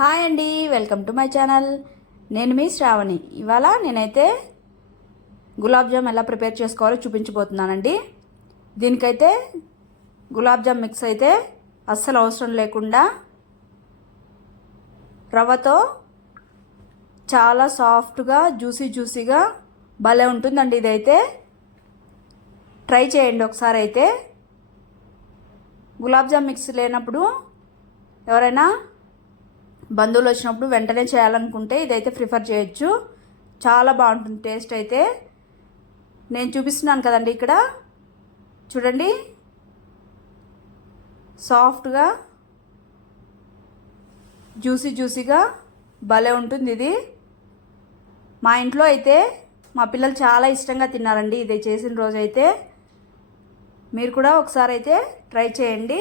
Hi అండి, welcome to my channel. నేను మీ శ్రావణి. ఇవాళ నేనైతే గులాబ్ జామ్ ఎలా ప్రిపేర్ చేసుకోవాలో చూపించబోతున్నానండి. దీనికైతే గులాబ్ జామ్ మిక్స్ అయితే అస్సలు అవసరం లేకుండా రవ్వతో చాలా సాఫ్ట్గా జ్యూసీగా భలే ఉంటుందండి. ఇదైతే ట్రై చేయండి ఒకసారి. అయితే గులాబ్ జామ్ మిక్స్ లేనప్పుడు ఎవరైనా బంధువులు వచ్చినప్పుడు వెంటనే చేయాలనుకుంటే ఇదైతే ప్రిఫర్ చేయొచ్చు. చాలా బాగుంటుంది టేస్ట్ అయితే. నేను చూపిస్తున్నాను కదండి, ఇక్కడ చూడండి, సాఫ్ట్గా జ్యూసీగా భలే ఉంటుంది ఇది. మా ఇంట్లో అయితే మా పిల్లలు చాలా ఇష్టంగా తిన్నారండి ఇది చేసిన రోజైతే. మీరు కూడా ఒకసారి అయితే ట్రై చేయండి.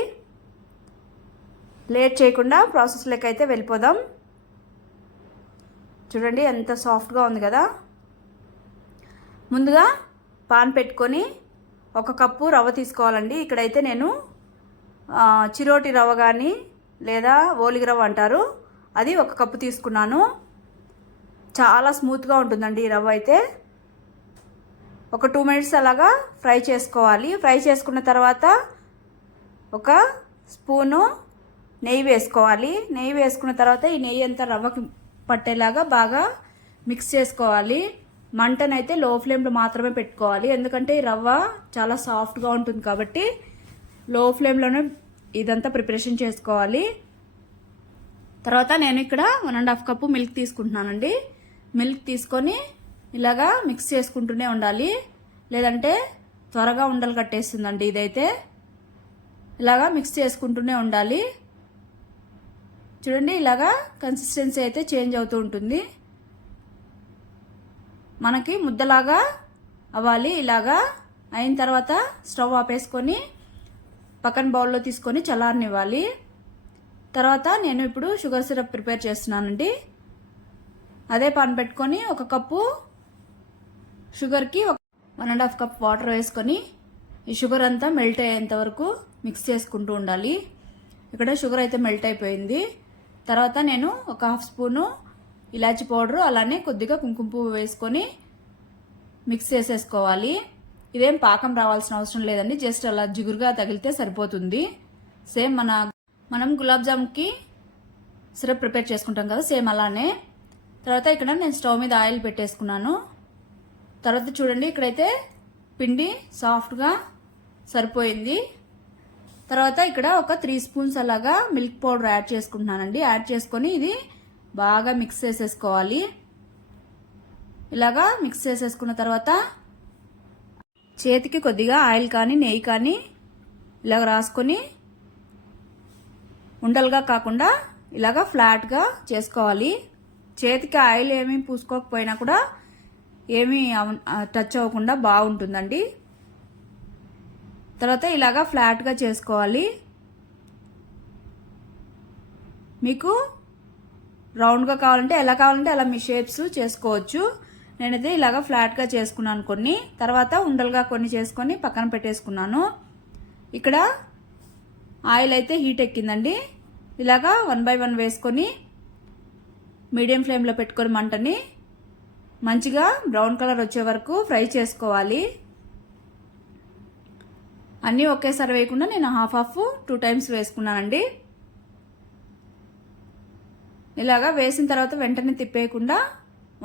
లేట్ చేయకుండా ప్రాసెస్లోకి అయితే వెళ్ళిపోదాం. చూడండి ఎంత సాఫ్ట్గా ఉంది కదా. ముందుగా పాన్ పెట్టుకొని 1 కప్పు రవ్వ తీసుకోవాలండి. ఇక్కడైతే నేను చిరోటి రవ్వ కానీ లేదా ఓలిగ రవ్వ అంటారు, అది 1 కప్పు తీసుకున్నాను. చాలా స్మూత్గా ఉంటుందండి ఈ రవ్వ అయితే. ఒక 2 మినిట్స్ అలాగా ఫ్రై చేసుకోవాలి. ఫ్రై చేసుకున్న తర్వాత 1 స్పూను నెయ్యి వేసుకోవాలి. నెయ్యి వేసుకున్న తర్వాత ఈ నెయ్యి అంతా రవ్వకి పట్టేలాగా బాగా మిక్స్ చేసుకోవాలి. మంటనైతే లో ఫ్లేమ్లో మాత్రమే పెట్టుకోవాలి, ఎందుకంటే ఈ రవ్వ చాలా సాఫ్ట్గా ఉంటుంది కాబట్టి లో ఫ్లేమ్లోనే ఇదంతా ప్రిపరేషన్ చేసుకోవాలి. తర్వాత నేను ఇక్కడ 1.5 కప్పు మిల్క్ తీసుకుంటున్నానండి. మిల్క్ తీసుకొని ఇలాగా మిక్స్ చేసుకుంటూనే ఉండాలి, లేదంటే త్వరగా ఉండలు కట్టేస్తుందండి. ఇదైతే ఇలాగా మిక్స్ చేసుకుంటూనే ఉండాలి. చూడండి, ఇలాగా కన్సిస్టెన్సీ అయితే చేంజ్ అవుతూ ఉంటుంది. మనకి ముద్దలాగా అవ్వాలి. ఇలాగా అయిన తర్వాత స్టవ్ ఆపేసుకొని పక్కన బౌల్లో తీసుకొని చల్లారనివ్వాలి. తర్వాత నేను ఇప్పుడు షుగర్ సిరప్ ప్రిపేర్ చేస్తున్నానండి. అదే పాన్ పెట్టుకొని 1 కప్పు షుగర్కి 1.5 కప్ వాటర్ వేసుకొని ఈ షుగర్ అంతా మెల్ట్ అయ్యేంత వరకు మిక్స్ చేసుకుంటూ ఉండాలి. ఇక్కడ షుగర్ అయితే మెల్ట్ అయిపోయింది. తర్వాత నేను 1/2 స్పూను ఇలాచి పౌడరు, అలానే కొద్దిగా కుంకుమ పువ్వు వేసుకొని మిక్స్ చేసేసుకోవాలి. ఇదేం పాకం రావాల్సిన అవసరం లేదండి, జస్ట్ అలా జిగురుగా తగిలితే సరిపోతుంది. సేమ్ మనం గులాబ్ జామ్కి సిరప్ ప్రిపేర్ చేసుకుంటాం కదా, సేమ్ అలానే. తర్వాత ఇక్కడ నేను స్టవ్ మీద ఆయిల్ పెట్టేసుకున్నాను. తర్వాత చూడండి, ఇక్కడైతే పిండి సాఫ్ట్గా సరిపోయింది. తర్వాత ఇక్కడ ఒక 3 స్పూన్స్ అలాగా మిల్క్ పౌడర్ యాడ్ చేసుకుంటున్నానండి. యాడ్ చేసుకొని ఇది బాగా మిక్స్ చేసేసుకోవాలి. ఇలాగా మిక్స్ చేసేసుకున్న తర్వాత చేతికి కొద్దిగా ఆయిల్ కానీ నెయ్యి కానీ ఇలాగ రాసుకొని ఉండలుగా కాకుండా ఇలాగా ఫ్లాట్గా చేసుకోవాలి. చేతికి ఆయిల్ ఏమీ పూసుకోకపోయినా కూడా ఏమీ టచ్ అవ్వకుండా బాగుంటుందండి. తర్వాత ఇలాగా ఫ్లాట్గా చేసుకోవాలి. మీకు రౌండ్గా కావాలంటే ఎలా కావాలంటే అలా మీ షేప్స్ చేసుకోవచ్చు. నేనైతే ఇలాగా ఫ్లాట్గా చేసుకున్నాను కొన్ని. తర్వాత ఉండలుగా కొన్ని చేసుకొని పక్కన పెట్టేసుకున్నాను. ఇక్కడ ఆయిల్ అయితే హీట్ ఎక్కిందండి. ఇలాగా 1 బై 1 వేసుకొని మీడియం ఫ్లేమ్లో పెట్టుకొని మంటని మంచిగా బ్రౌన్ కలర్ వచ్చే వరకు ఫ్రై చేసుకోవాలి. అన్నీ ఒకేసారి వేయకుండా నేను హాఫ్ 2 టైమ్స్ వేసుకున్నానండి. ఇలాగా వేసిన తర్వాత వెంటనే తిప్పేయకుండా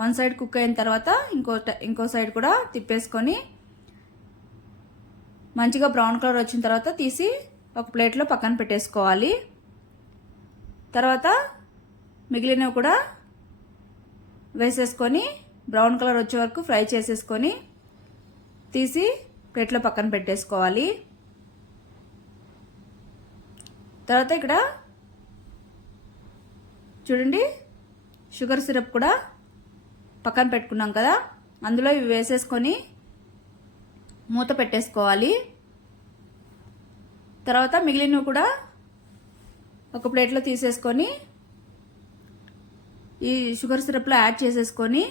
1 సైడ్ కుక్ అయిన తర్వాత ఇంకో సైడ్ కూడా తిప్పేసుకొని మంచిగా బ్రౌన్ కలర్ వచ్చిన తర్వాత తీసి ఒక ప్లేట్లో పక్కన పెట్టేసుకోవాలి. తర్వాత మిగిలినవి కూడా వేసేసుకొని బ్రౌన్ కలర్ వచ్చే వరకు ఫ్రై చేసేసుకొని తీసి ప్లేట్లో పక్కన పెట్టేసుకోవాలి. తర్వాత ఇక్కడ చూడండి, షుగర్ సిరప్ కూడా పక్కన పెట్టుకున్నాం కదా, అందులో ఇవి వేసేసుకొని మూత పెట్టేసుకోవాలి. తర్వాత మిగిలినవి కూడా ఒక ప్లేట్లో తీసేసుకొని ఈ షుగర్ సిరప్లో యాడ్ చేసేసుకొని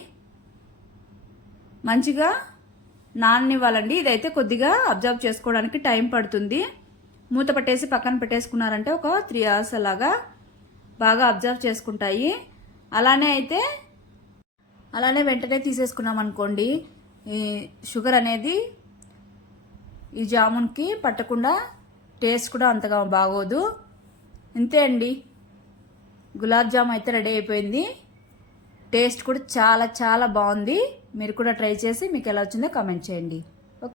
మంచిగా నాననివ్వాలండి. ఇదైతే కొద్దిగా అబ్జర్వ్ చేసుకోవడానికి టైం పడుతుంది. మూత పట్టేసి పక్కన పెట్టేసుకున్నారంటే ఒక 3 అవర్స్ అలాగా బాగా అబ్జర్వ్ చేసుకుంటాయి. అలానే వెంటనే తీసేసుకున్నాం అనుకోండి, ఈ షుగర్ అనేది ఈ జామున్కి పట్టకుండా టేస్ట్ కూడా అంతగా బాగోదు. అంతే అండి, గులాబ్ జామ్ అయితే రెడీ అయిపోయింది. టేస్ట్ కూడా చాలా చాలా బాగుంది. మీరు కూడా ట్రై చేసి మీకు ఎలా వచ్చిందో కామెంట్ చేయండి.